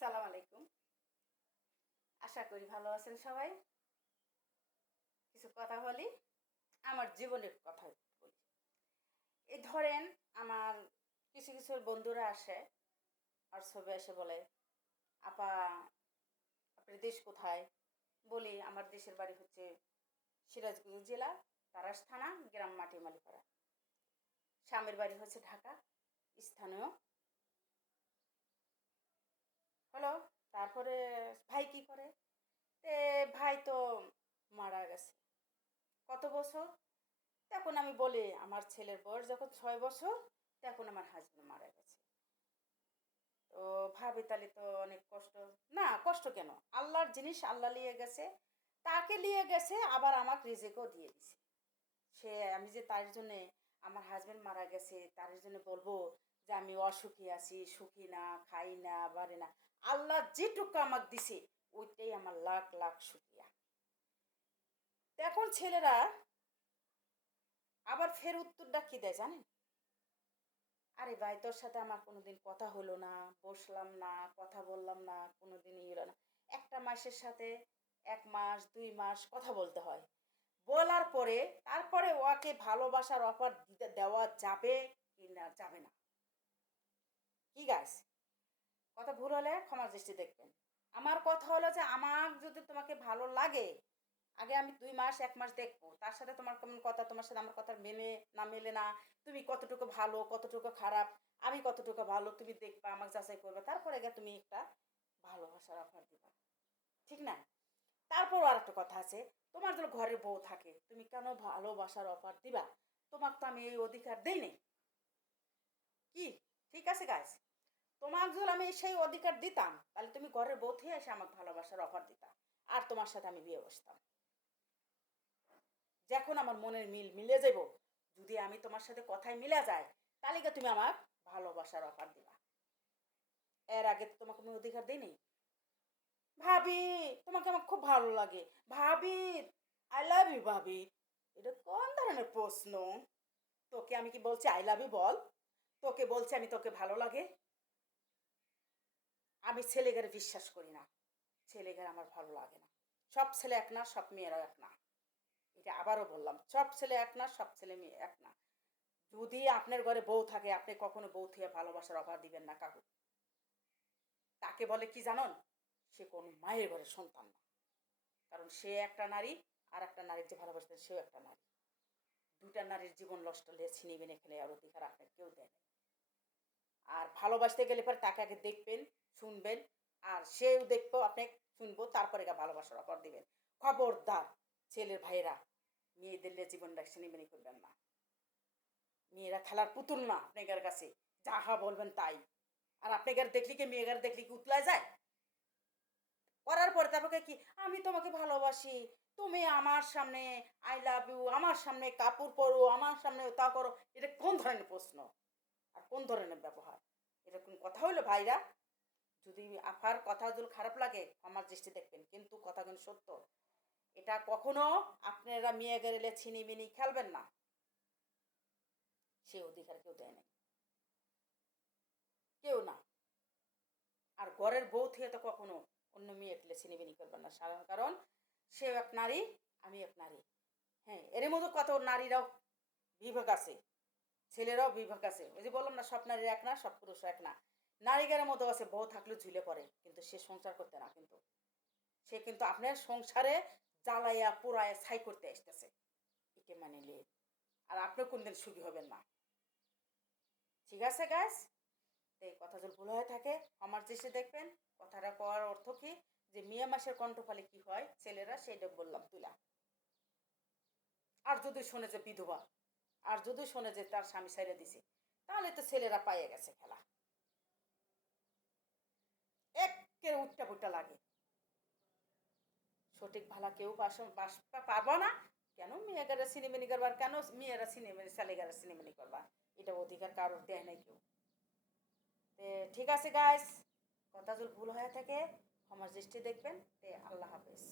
সালাম আলাইকুম। আশা করি ভালো আছেন সবাই। কিছু কথা বলি, আমার জীবনের কথা বলি। এই ধরেন, আমার কিছু কিছু বন্ধুরা আসে আর ছবি এসে বলে, আপা আপনার দেশ কোথায়? বলি আমার দেশের বাড়ি হচ্ছে সিরাজগঞ্জ জেলা, তারাস থানা, গ্রাম মাটিমালিপাড়া। স্বামীর বাড়ি হচ্ছে ঢাকা, স্থানীয়। হলো, তারপরে ভাই কি করে? তে ভাই তো মারা গেছে। কত বছর? তখন আমি বলি আমার ছেলের বয়স যখন 6 বছর, তখন আমার হাজবেন্ড মারা গেছে। তো ভাবি তাহলে তো অনেক কষ্ট। না, কষ্ট কেন? আল্লাহর জিনিস আল্লাহ নিয়ে গেছে, তাকে নিয়ে গেছে, আবার আমাকে রিজিকও দিয়ে দিছে। সে আমি যে তার জন্যে, আমার হাজবেন্ড মারা গেছে তার জন্য বলবো যে আমি অসুখী আছি, সুখী না, খাই না, বাড়ে না। আল্লাহ যেটুকু আমাকে দিছে ওইটাই আমার লাখ লাখ শুক্রিয়া। এখন ছেলেরা আবার ফের উত্তরটা কী দেয় জানেন? আরে ভাই, তোর সাথে আমার কোনোদিন কথা হলো না, বসলাম না, কথা বললাম না, কোনোদিন হলো না। একটা মাসের সাথে 1 মাস 2 মাস কথা বলতে হয়, বলার পরে তারপরে ওকে ভালোবাসার অফার দিতে দেওয়া যাবে কি না যাবে না? কি গাছ? কথা ভুল হলে ক্ষমা দৃষ্টি দেখবেন। আমার কথা হলো যে আমার যদি তোমাকে ভালো লাগে, আগে আমি 2 মাস 1 মাস দেখবো তার সাথে তোমার কেমন কথা, তোমার সাথে আমার কথা মেলে না মেলে না, তুমি কতটুকু ভালো কতটুকু খারাপ, আমি কতটুকু ভালো তুমি দেখবা, আমাকে যাচাই করবে, তারপরে গিয়ে তুমি একটা ভালোবাসার অফার দিবা। ঠিক না? তারপরও আর একটা কথা আছে, তোমার যদি ঘরে বউ থাকে তুমি কেন ভালোবাসার অফার দিবা? তোমাকে তো আমি এই অধিকার দেই নাই। কি? ঠিক আছে গাছ, তোমার যদি আমি সেই অধিকার দিতাম তাহলে তুমি ঘরের বউ থেকে এসে আমাকে ভালোবাসার অফার দিতা, আর তোমার সাথে আমি বিয়ে বসতাম। যখন আমার মনের মিল মিলে যাব, যদি আমি তোমার সাথে কথায় মিলে যায়, তাহলে কি তুমি আমার ভালোবাসার অফার দিবা। এর আগে তো তোমাকে আমি অধিকার দিই নাই। ভাবি, তোমাকে আমার খুব ভালো লাগে। ভাবি, আই লাভ ইউ ভাবি। এটা কোন ধরনের প্রশ্ন? তোকে আমি কি বলছি আই লাভ ইউ বল? তোকে বলছি আমি তোকে ভালো লাগে? আমি ছেলেদের বিশ্বাস করি না, ছেলেদের আমার ভালো লাগে না। সব ছেলে এক না, সব মেয়েরাও এক না। এটা আবারও বললাম, সব ছেলে এক না, সব ছেলে মেয়ে এক না। যদি আপনার ঘরে বউ থাকে, আপনি কখনো বউ থেকে ভালোবাসার অফার দিবেন না কাকু। তাকে বলে কি জানন? সে কোন মায়ের ঘরের সন্তান না। কারণ সে একটা নারী, আর একটা নারীর যে ভালোবাসতেন সেও একটা নারী। দুটা নারীর জীবন নষ্ট ছিনিবেন এখানে, আর অধিকার আপনার কেউ দেয় না। আর ভালোবাসতে গেলে পরে তাকে আগে দেখবেন, শুনবেন, আর সেও দেখবো, আপনি শুনবো, তারপরে ভালোবাসার অফার দিবেন। খবরদার ছেলের ভাইয়েরা, মেয়েদের জীবনটা ছিনিবিনি করবেন না। মেয়েরা খেলার পুতুল না আপনার কাছে, যাহা বলবেন তাই। আর আপনাকে দেখলি কি, মেয়েগার দেখলি কি উতলায় যায়? করার পরে তারপরে কি, আমি তোমাকে ভালোবাসি, তুমি আমার সামনে আই লাভ ইউ, আমার সামনে কাপড় পরো, আমার সামনে তা করো। এটা কোন ধরনের প্রশ্ন আর কোন ধরনের ব্যবহার? এরকম কথা হইলো ভাইরা? যদি আফার কথা যদি খারাপ লাগে আমার দৃষ্টি দেখবেন, কিন্তু কথা কিন্তু সত্য। এটা কখনো আপনারা মেয়ে গেলে ছিনিমিনি খেলবেন না। সে অধিকার কেউ দেয় নাই, কেউ না। আর ঘরের বউ থেকে তো কখনো অন্য মেয়ে তুলে ছিনিবিনি করবেন না, সাধারণ কারণ সেও এক নারী, আমি এক নারী। হ্যাঁ, এর মধ্যে কত নারীরাও বিভাগ আছে, ছেলেরাও বিভাগ আছে। ওই যে বললাম না, সব নারীর এক না, সব পুরুষ এক না। নারীদের মতো আছে বউ থাকলেও ঝুলে পড়ে, কিন্তু সে সংসার করতে না, কিন্তু সে কিন্তু আপনার সংসারে জ্বালাইয়া পোড়াইয়া ছাই করতে আসতেছে। একে মানে নিয়ে আর আপনিও কোনদিন সুখী হবেন না। ঠিক আছে গাছ? এই কথা যদি ভুল হয়ে থাকে আমার দৃষ্টি দেখবেন। কথাটা কওয়ার অর্থ কি, যে মেয়ে মাসের কণ্ঠফলে কি হয় ছেলেরা, সেইটা বললাম তুলা। আর যদি শোনে যে বিধবা, আর যদি শোনে যে তার স্বামী ছেড়ে দিছে, তাহলে তো ছেলেরা পাইয়ে গেছে খেলা। একের উঠটা পুটটা লাগে। সঠিক ভালা কেউ পারবো না। কেন মেয়েগারা সিনেমিনি করবার, কেন মেয়েরা সিনেমিনি ছেলেগারা সিনেমিনি করবা? এটা অধিকার কারোর দেয় নাই কেউ। ঠিক আছে গাইস, কথা যদি ভুল হয়ে থাকে আমার দৃষ্টি দেখবেন। আল্লাহ হাফেজ।